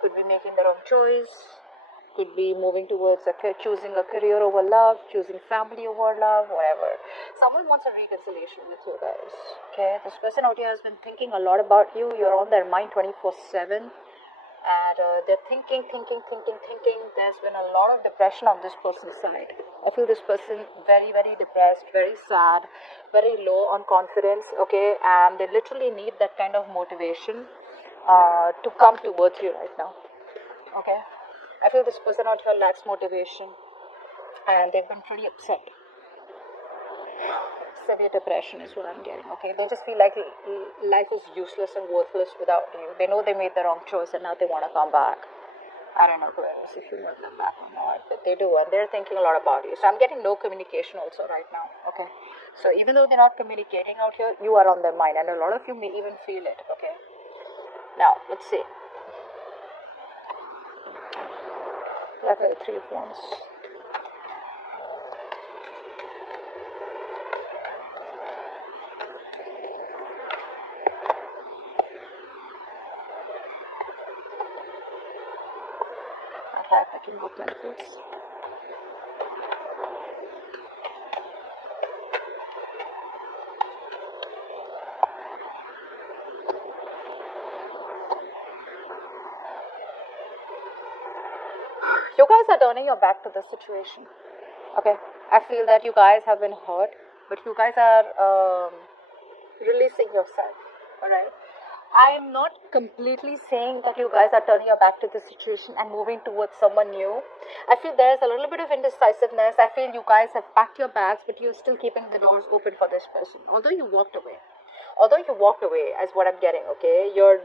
could be making the wrong choice, could be moving towards choosing a career over love, choosing family over love, whatever. Someone wants a reconciliation with you guys. Okay, this person out here has been thinking a lot about you. You're on their mind 24/7, and they're thinking. There's been a lot of depression on this person's side. I feel this person very, very depressed, very sad, very low on confidence. Okay, and they literally need that kind of motivation to come towards you right now. Okay, I feel this person out here lacks motivation, and they've been pretty upset. Severe depression is what I'm getting. Okay, they just feel like life is useless and worthless without you. They know they made the wrong choice, and now they want to come back. I don't know, Aquarius, if you want them back or not, but they do, and they're thinking a lot about you. So I'm getting no communication also right now. Okay, so even though they're not communicating out here, you are on their mind, and a lot of you may even feel it. Okay, now let's see. Okay, 3 of Wands. Okay, picking both Pentacles. You guys are turning your back to the situation. Okay, I feel that you guys have been hurt, but you guys are releasing yourself. Alright, I am not completely saying that you guys are turning your back to the situation and moving towards someone new. I feel there is a little bit of indecisiveness. I feel you guys have packed your bags, but you're still keeping the doors open for this person, although you walked away. As what I'm getting. Okay, you're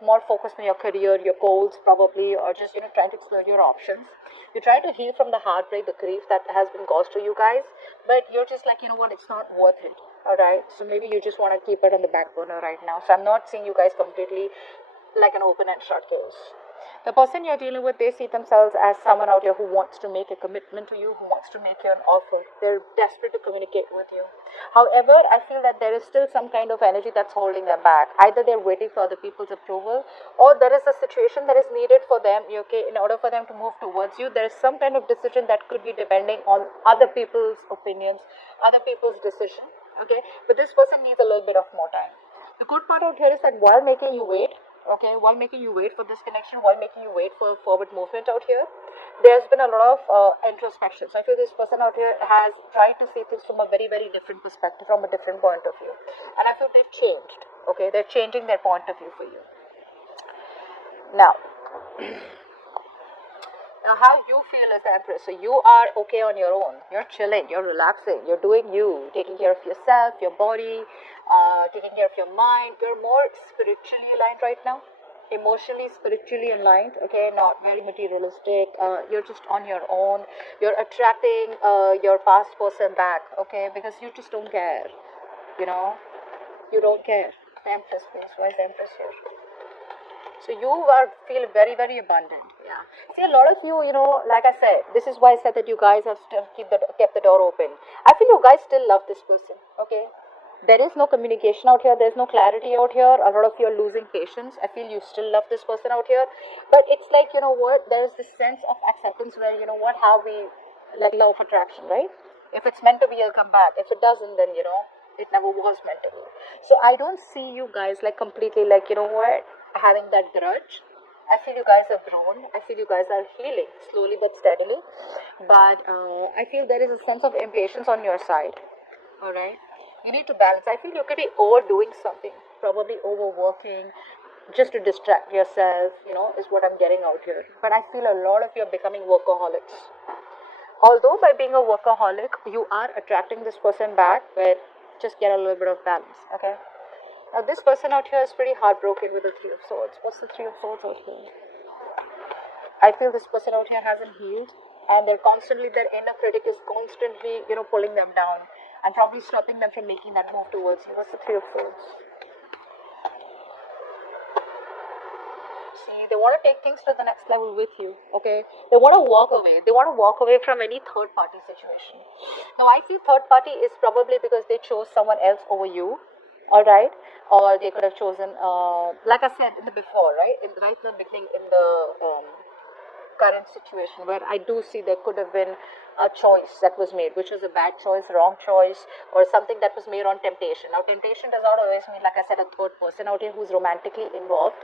more focused on your career, your goals probably, or just trying to explore your options. You're trying to heal from the heartbreak, the grief that has been caused to you guys, but you're just like, what, it's not worth it. All right, so maybe you just want to keep it on the back burner right now. So I'm not seeing you guys completely like an open and shut case. The person you're dealing with, they see themselves as someone out here who wants to make a commitment to you, who wants to make you an offer. They're desperate to communicate with you. However, I feel that there is still some kind of energy that's holding them back. Either they're waiting for other people's approval, or there is a situation that is needed for them, okay, in order for them to move towards you. There is some kind of decision that could be depending on other people's opinions, other people's decision, okay, but this person needs a little bit of more time. The good part out here is that while making you wait, while making you wait for this connection, while making you wait for forward movement out here, there's been a lot of introspection. So I feel this person out here has tried to see things from a very, very different perspective, from a different point of view. And I feel they've changed. Okay, they're changing their point of view for you. Now, how you feel as the Empress. So you are okay on your own. You're chilling, you're relaxing, you're doing you, taking care of yourself, your body, taking care of your mind. You're more spiritually aligned right now, emotionally, spiritually aligned. Okay, not very materialistic. You're just on your own. You're attracting your past person back. Okay, because you just don't care. You don't care. The Empress, please. Why is the Empress here? So you feel very, very abundant. Yeah. See, a lot of you, like I said, this is why I said that you guys have still kept the door open. I feel you guys still love this person. Okay. There is no communication out here. There's no clarity out here. A lot of you are losing patience. I feel you still love this person out here. But it's like, there's this sense of acceptance where, how we, like law of attraction, right? If it's meant to be, it'll come back. If it doesn't, then, it never was meant to be. So I don't see you guys like completely like, having that grudge. I feel you guys have grown. I feel you guys are healing slowly but steadily. But I feel there is a sense of impatience on your side. Alright? You need to balance. I feel you could be overdoing something. Probably overworking. Just to distract yourself. Is what I'm getting out here. But I feel a lot of you are becoming workaholics. Although by being a workaholic, you are attracting this person back. But just get a little bit of balance. Okay? Now this person out here is pretty heartbroken with the 3 of Swords. What's the 3 of Swords out here? I feel this person out here hasn't healed, and their inner critic is constantly, pulling them down and probably stopping them from making that move towards you. What's the 3 of Swords? See, they want to take things to the next level with you, okay? They want to walk away. They want to walk away from any third-party situation. Now, I feel third party is probably because they chose someone else over you. all right, or they could have chosen, like I said in the before, right, right in the beginning, in the current situation, where I do see there could have been a choice that was made, which was a bad choice, wrong choice, or something that was made on temptation. Now, temptation does not always mean, like I said, a third person out here who's romantically involved.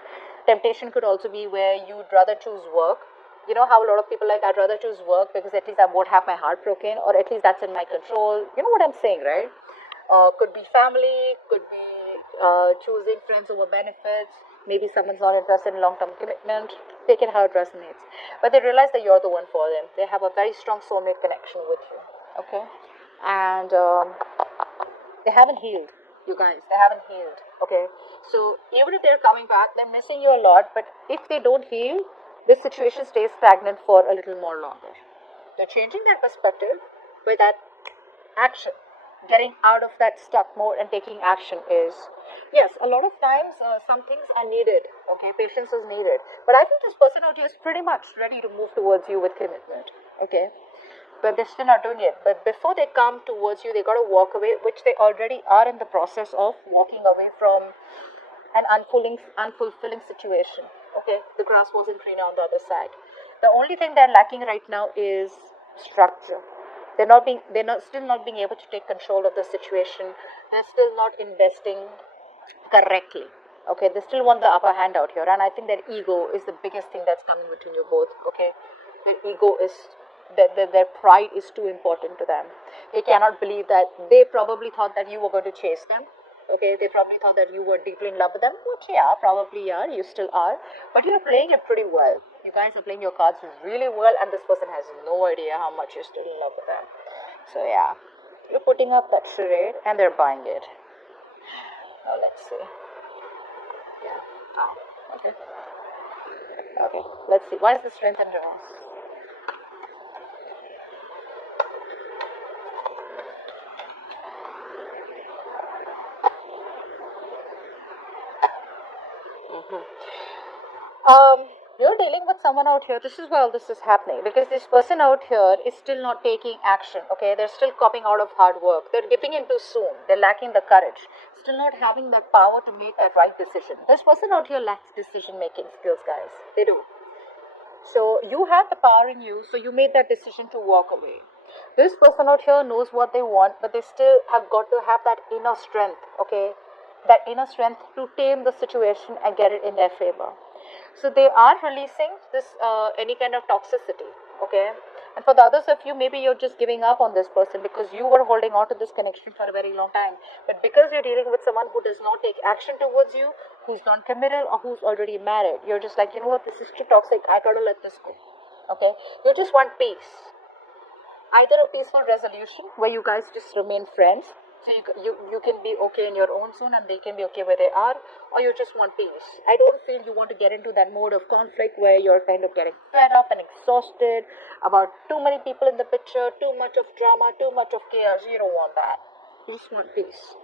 Temptation could also be where you'd rather choose work. You know how a lot of people like, I'd rather choose work because at least I won't have my heart broken, or at least that's in my control. You know what I'm saying, right? Could be family, could be choosing friends over benefits. Maybe someone's not interested in long term commitment. Take it how it resonates. But they realize that you're the one for them. They have a very strong soulmate connection with you. Okay? And they haven't healed, you guys. They haven't healed. Okay? So even if they're coming back, they're missing you a lot. But if they don't heal, this situation stays stagnant for a little more longer. They're changing their perspective with that action. Getting out of that stuck mode and taking action is, yes, a lot of times some things are needed. Okay, patience is needed. But I think this person out here is pretty much ready to move towards you with commitment. Okay, but they're still not doing it. But before they come towards you, they got to walk away, which they already are in the process of walking away from an unfulfilling situation. Okay, the grass wasn't greener on the other side. The only thing they're lacking right now is structure. They're still not being able to take control of the situation. They're still not investing correctly. Okay, they still want the upper hand out here, and I think their ego is the biggest thing that's coming between you both. Okay, their ego is, their pride is too important to them. They cannot believe that they probably thought that you were going to chase them. Okay, they probably thought that you were deeply in love with them, which, yeah, probably are, you still are, but you're playing it pretty well. You guys are playing your cards really well, and this person has no idea how much you're still in love with them. So yeah, you're putting up that charade and they're buying it. Now let's see. Yeah. Oh, okay. Okay, let's see. Why is the strength in reverse? You're dealing with someone out here. This is why all this is happening, because this person out here is still not taking action. Okay, they're still copping out of hard work. They're giving in too soon. They're lacking the courage. Still not having the power to make that right decision. This person out here lacks decision making skills, guys. They do. So you had the power in you, so you made that decision to walk away. This person out here knows what they want, but they still have got to have that inner strength. Okay, that inner strength to tame the situation and get it in their favor. So they are releasing this any kind of toxicity. Okay, and for the others of you, maybe you're just giving up on this person because you were holding on to this connection for a very long time. But because you're dealing with someone who does not take action towards you, who's non-committal, or who's already married, you're just like, you know what, this is too toxic, I gotta let this go. Okay, you just want peace. Either a peaceful resolution where you guys just remain friends, so you can be okay in your own zone and they can be okay where they are, or you just want peace. I don't feel you want to get into that mode of conflict where you're kind of getting fed up and exhausted about too many people in the picture, too much of drama, too much of chaos. You don't want that. You just want peace.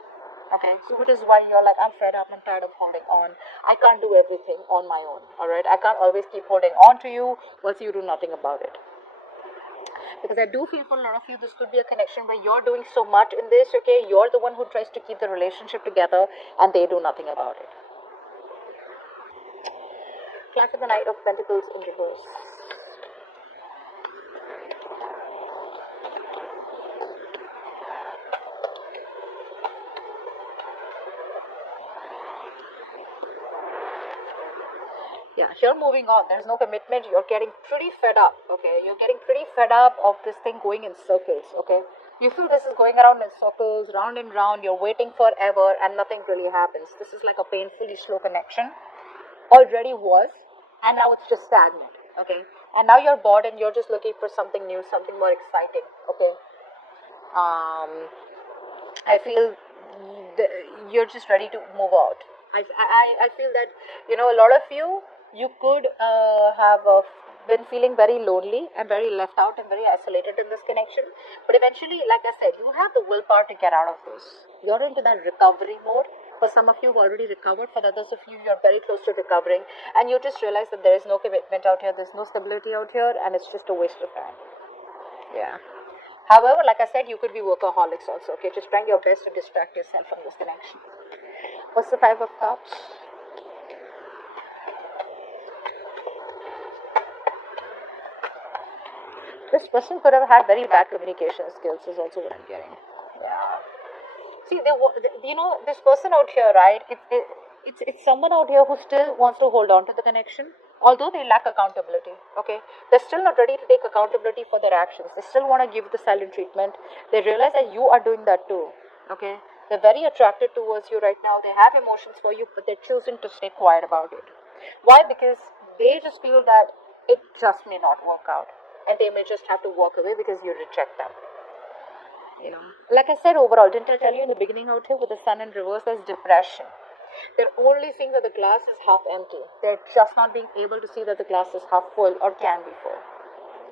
Okay, so which is why you're like, I'm fed up, I'm tired of holding on. I can't do everything on my own. Alright, I can't always keep holding on to you whilst you do nothing about it. Because I do feel for a lot of you, this could be a connection where you're doing so much in this, okay? You're the one who tries to keep the relationship together and they do nothing about it. Clash of the Knight of Pentacles in reverse. Yeah, you're moving on. There's no commitment. You're getting pretty fed up, okay? You're getting pretty fed up of this thing going in circles, okay? You feel this is going around in circles, round and round. You're waiting forever and nothing really happens. This is like a painfully slow connection. Already was, and now it's just stagnant, okay? And now you're bored and you're just looking for something new, something more exciting, okay? I feel you're just ready to move out. I feel that, you know, a lot of you could have been feeling very lonely and very left out and very isolated in this connection. But eventually, like I said, you have the willpower to get out of this. You're into that recovery mode. For some of you who've already recovered, for the others of you, you're very close to recovering. And you just realize that there is no commitment out here, there's no stability out here, and it's just a waste of time. Yeah. However, like I said, you could be workaholics also, okay? Just trying your best to distract yourself from this connection. What's the Five of Cups? This person could have had very bad communication skills is also what I'm getting. Yeah. See, this person out here, right? It's someone out here who still wants to hold on to the connection, although they lack accountability. Okay, they're still not ready to take accountability for their actions. They still want to give the silent treatment. They realize that you are doing that too. Okay, they're very attracted towards you right now. They have emotions for you, but they're choosing to stay quiet about it. Why? Because they just feel that it just may not work out, and they may just have to walk away because you reject them. Like I said, overall, didn't I tell you in the beginning out here with the sun in reverse, there's depression. They're only seeing that the glass is half empty. They're just not being able to see that the glass is half full or can be full.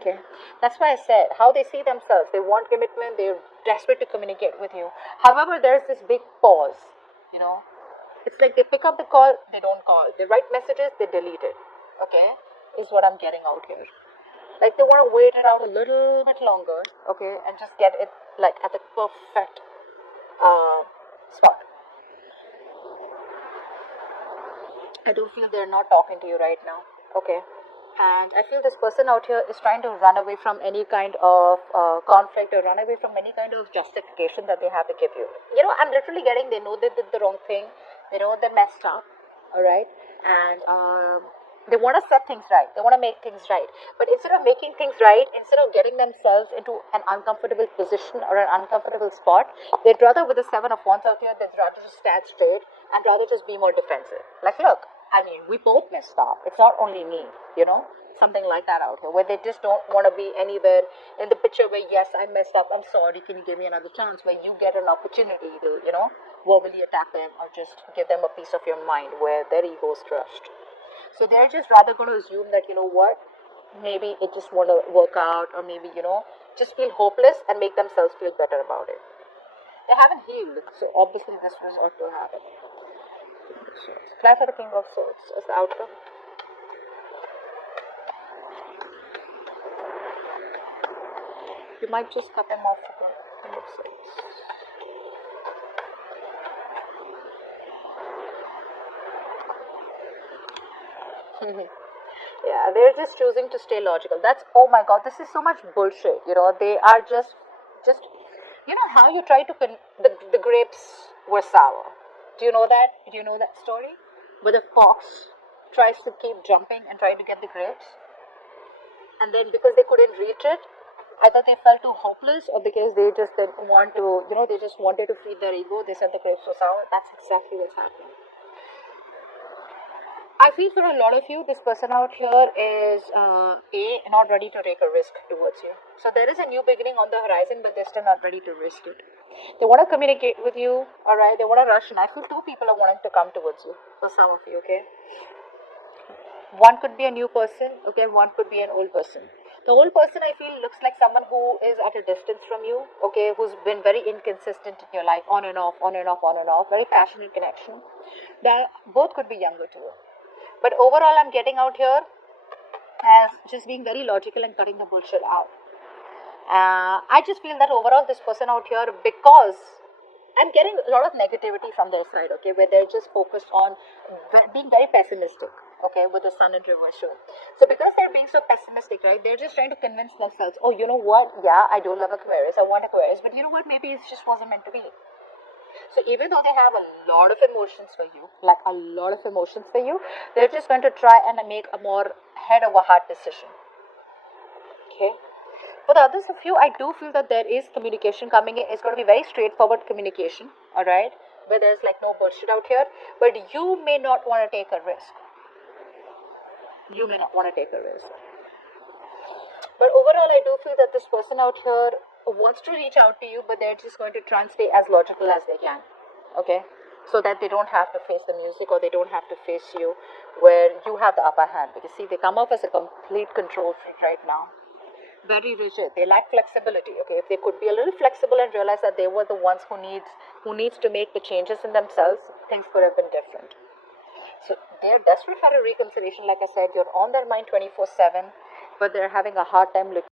Okay, that's why I said how they see themselves. They want commitment. They're desperate to communicate with you. However, there's this big pause. It's like they pick up the call, they don't call. They write messages, they delete it. Okay, is what I'm getting out here. Like they want to wait it out a little bit longer, okay, and just get it like at the perfect spot. I do feel they're not talking to you right now, okay, and I feel this person out here is trying to run away from any kind of conflict or run away from any kind of justification that they have to give you. I'm literally getting they know they did the wrong thing, they know they messed up, all right, and they want to set things right. They want to make things right. But instead of making things right, instead of getting themselves into an uncomfortable position or an uncomfortable spot, they'd rather, with the Seven of Wands out here, they'd rather just stand straight and rather just be more defensive. Like, look, we both messed up. It's not only me, something like that out here, where they just don't want to be anywhere in the picture where, yes, I messed up, I'm sorry, can you give me another chance, where you get an opportunity to, verbally attack them or just give them a piece of your mind where their ego is crushed. So they're just rather going to assume that, maybe it just won't work out, or maybe, just feel hopeless and make themselves feel better about it. They haven't healed, so obviously this was ought to happen. Fly for the King of Swords as the outcome. You might just cut them off for the King of Swords. Yeah, they're just choosing to stay logical. That's, oh my god, this is so much bullshit. They are just how you try to the grapes were sour. Do you know that? Do you know that story where the fox tries to keep jumping and trying to get the grapes, and then because they couldn't reach it, either they felt too hopeless or because they just didn't want to, they just wanted to feed their ego, they said the grapes were sour. That's exactly what's happening. I feel for a lot of you, this person out here is not ready to take a risk towards you. So there is a new beginning on the horizon, but they're still not ready to risk it. They want to communicate with you, alright? They want to rush in. I feel two people are wanting to come towards you, for some of you, okay? One could be a new person, okay? One could be an old person. The old person, I feel, looks like someone who is at a distance from you, okay? Who's been very inconsistent in your life, on and off, on and off, on and off. Very passionate connection. Both could be younger too. But overall, I'm getting out here as just being very logical and cutting the bullshit out. I just feel that overall, this person out here, because I'm getting a lot of negativity from their side, okay, where they're just focused on being very pessimistic, okay, with the sun in reverse. So because they're being so pessimistic, right, they're just trying to convince themselves, oh, you know what, yeah, I do love Aquarius, I want Aquarius, but you know what, maybe it just wasn't meant to be. So even though they have a lot of emotions for you, they're just going to try and make a more head over heart decision. Okay. For the others of you, I do feel that there is communication coming in. It's going to be very straightforward communication, alright, where there's like no bullshit out here, but you may not want to take a risk. But overall, I do feel that this person out here wants to reach out to you, but they're just going to try and stay as logical as they can, okay, so that they don't have to face the music, or they don't have to face you where you have the upper hand. Because see, they come off as a complete control freak right now, very rigid. They lack flexibility, okay. If they could be a little flexible and realize that they were the ones who needs to make the changes in themselves, things could have been different. So they're desperate for a reconciliation. Like I said, you're on their mind 24/7, but they're having a hard time looking.